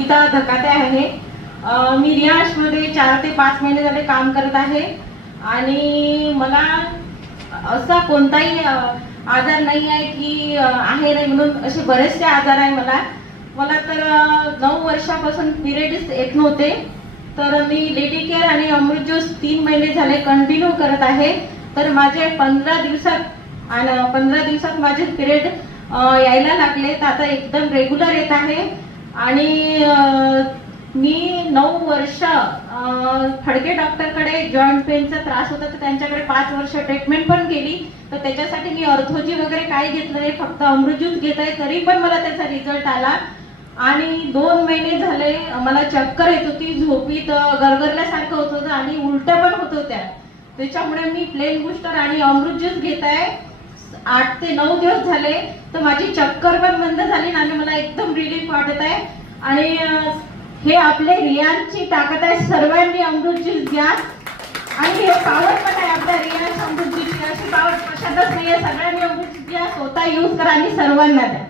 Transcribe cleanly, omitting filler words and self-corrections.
गीता धकाते आहे। मी रियाजमध्ये 4 ते 5 महिने झाले काम करत आहे आणि मला असा कोणताही आजार नाही आहे की आहे नाही म्हणून असे बरेचसे आजार आहे मला तर 9 वर्षापासून पिरियड्स येत नव्हते। तर मी लेडी केअर आणि अमृत ज्यूस 3 महिने झाले कंटिन्यू करत आहे। तर माझे 15 दिवसात माझे पिरियड यायला लागले। तर आता एकदम रेग्युलर येत आहे आणि मी 9 वर्ष फडके डॉक्टरकडे जॉईंट पेनचा त्रास होता तर त्यांच्याकडे 5 वर्ष ट्रीटमेंट पण केली। तर त्याच्यासाठी मी ऑर्थोजी वगैरे काही घेतलं नाही, फक्त अमृत ज्यूस घेत आहे, तरी पण मला त्याचा रिझल्ट आला। आणि 2 महिने झाले मला चक्कर येत होती, झोपीत गरगरल्यासारखं होत होतं आणि उलट्या पण होत होत्या। त्याच्यामुळे मी प्लेन बूस्टर आणि अमृत ज्यूस घेत आहे। 8 ते 9 दिवस झाले तर माझी चक्कर पण बंद झाली आणि मला एकदम रिलीफ वाटत आहे। आणि हे आपले रियाजची ताकद आहे, सर्वांनी अमृत ज्यूस घ्या आणि हे पावर पण आहे आपल्या रियाज अमृत ज्यूसची, अशी पावर कशातच नाहीये। सगळ्यांनी अमृत ज्यूस घ्या, स्वतः यूज करा आणि सर्वांना द्या।